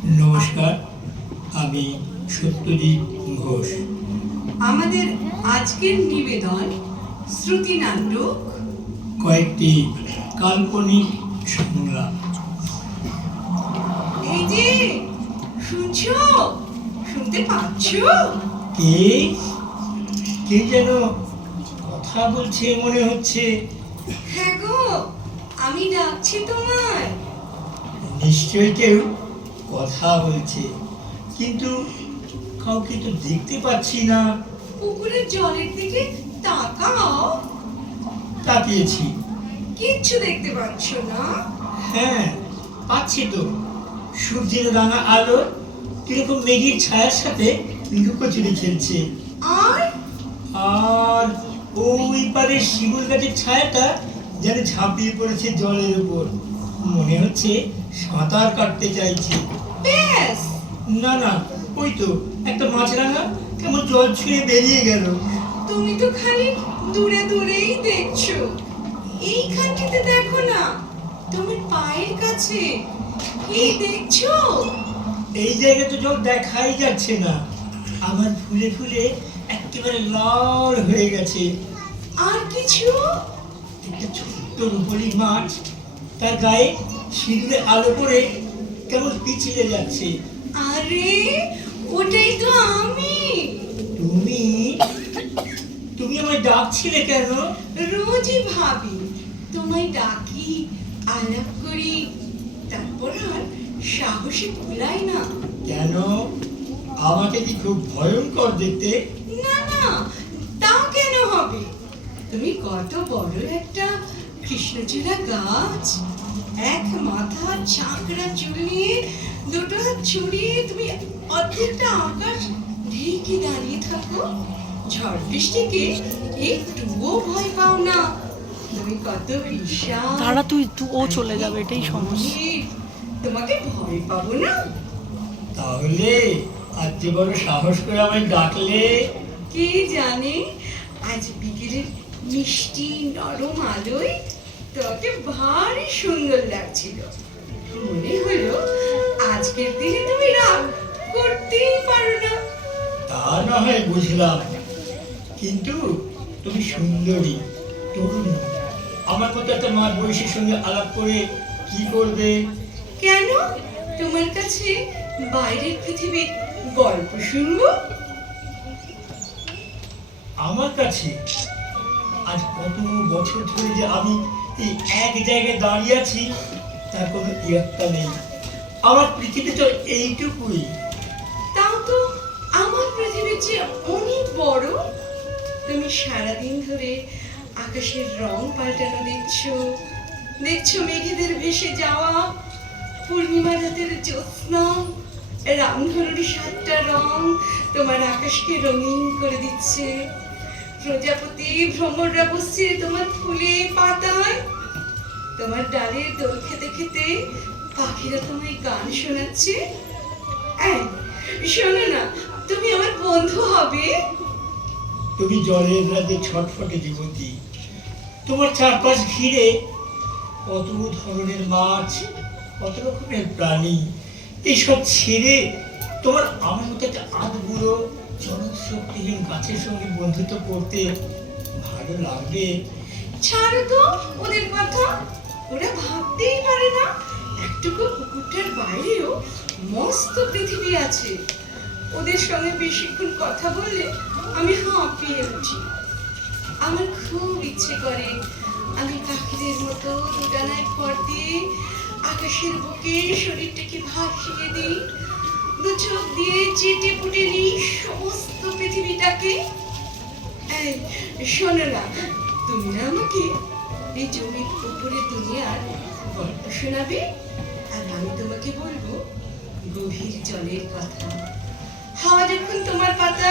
নমস্কার, আমি সত্যজিৎ ঘোষ। আমাদের আজকের নিবেদন শ্রুতি নাটক কয়েকটি কাল্পনিক সংলাপ। এই যে শুনছো, শুনতে পাচ্ছ? কে কে যেন কথা বলছে মনে হচ্ছে। হ্যাঁ গো, আমি ডাকছি তোমায়। নিশ্চয়ই কেউ কথা বলছে, কিন্তু কাউকে তো দেখতে পাচ্ছি না। পুকুরের জলের দিকে তাকাও। তাকিয়েছি। কিচ্ছু দেখতে পাচ্ছ না? হ্যাঁ, পাচ্ছি তো। সূর্যের রাঙা আলো কিরকম মেঘের ছায়ার সাথে লুকোচুরি খেলছে। আর আর ওই পারে শিমুল গাছের ছায়াটা যেন ঝাঁপিয়ে পড়েছে জলের উপর। মনে হচ্ছে সাঁতার কাটতে চাইছে। ব্যাস, না না, ওই তো একটা মাছরাঙা কেমন জল ছুঁয়ে বেরিয়ে গেল। তুমি তো খালি দূরে দূরেই দেখছো। এইখানটিতে দেখো না, তোমার পায়ের কাছে। কি দেখছো? এই জায়গায় তো জল দেখাই যাচ্ছে না। আমার ফুলে ফুলে একেবারে লাল হয়ে গেছে। আর কিছু? একটা ছোট্ট রূপলি মাছ, তার গায়ে সিঁদুরে আলো পড়ে কেমন পিছলে যাচ্ছে। আরে ওটাই তো আমি। তুমি তুমি আমায় ডাকছিলে কেন? রোজই ভাবি, তোমায় ডাকি, আলাপ করি, তারপর আর সাহসে কুলাই না। কেন? আমাকে কি খুব ভয়ঙ্কর দেখতে? না না, তা কেন হবে? তুমি কত বড় একটা কৃষ্ণচূড়া গাছ, এক মাথা চাকরা চুল নিয়ে, দুটো হাত ছড়িয়ে তুমি অর্ধেকটা আকাশ ঢেকে দাঁড়িয়ে থাকো। ঝড় বৃষ্টিকে একটুও ভয় পাও না। তুমি কত বিশাল। তারা ও চলে যাবে, এটাই সমস্যা। তোমাকে ভয় পাবো না? তাহলে আজ যে বড় সাহস করে আমায় ডাকলে। কে জানে, আজ বিকেলের মিষ্টি নরম আলোয় তোকে ভারী সুন্দর লাগছিল। মনে হলো আজকের দিনে তুমি রাগ করতেই পারো না। তা না হয় বুঝলাম, কিন্তু তুমি সুন্দরী, তরুণ। আমার মতো একটা মার বয়সীর সঙ্গে আলাপ করে কি করবে? কেন? তোমার কাছে বাইরের পৃথিবীর গল্প শুনবো? আমার কাছে আজ কত বছর ধরে যে আমি এই এক জায়গায় দাঁড়িয়ে আছি তার কোনো ইয়ত্তা নেই। আমার পৃথিবী তো এইটুকুই। তাও তো আমার পৃথিবীর চেয়ে অনেক বড়। তুমি সারাদিন ধরে আকাশের রং পাল্টানো দেখছো, দেখছো মেঘেদের ভেসে যাওয়া, পূর্ণিমা রাতের জ্যোৎস্না, রামধনুর 7টা রং তোমার আকাশকে রঙিন করে দিচ্ছে। প্রজাপতি ভ্রমররা বসছে তোমার ফুলে পাতায়, তোমার ডালের দোল খেতে খেতে পাখিরা তোমায় গান শোনাচ্ছে। এই, শোনো না, তুমি আমার বন্ধু হবে? তুমি জলের রাজ্যে ছটফটে যুবতী। তোমার চারপাশ ঘিরে কত ধরনের মাছ, কত রকমের প্রাণী। এইসব ছেড়ে তোমার আমার মতো একটা আধবুড়ো জনশক্তিহীন গাছের সঙ্গে বন্ধুত্ব করতে ভালো লাগবে? ছাড়ো তো ওদের কথা, ওরা ভাবতেই পারে না একটুকু পুকুরটার বাইরেও মস্ত পৃথিবী আছে। ওদের সঙ্গে বেশিক্ষণ কথা বললে আমি হাঁপিয়ে উঠি। আমার খুব ইচ্ছে করে আমি পাখিদের মতো দুডানায় ভর দিয়ে আকাশের বুকে শরীরটাকে ভাসিয়ে দিই, দু চোখ দিয়ে চেটে পুটে নিই সমস্ত পৃথিবীটাকে। এই, শোনো না, তুমি না আমাকে এই জমির উপরে দুনিয়ার গল্প শোনাবে, আর আমি তোমাকে বলবো গভীর জলের কথা। হাওয়া যখন তোমার পাতা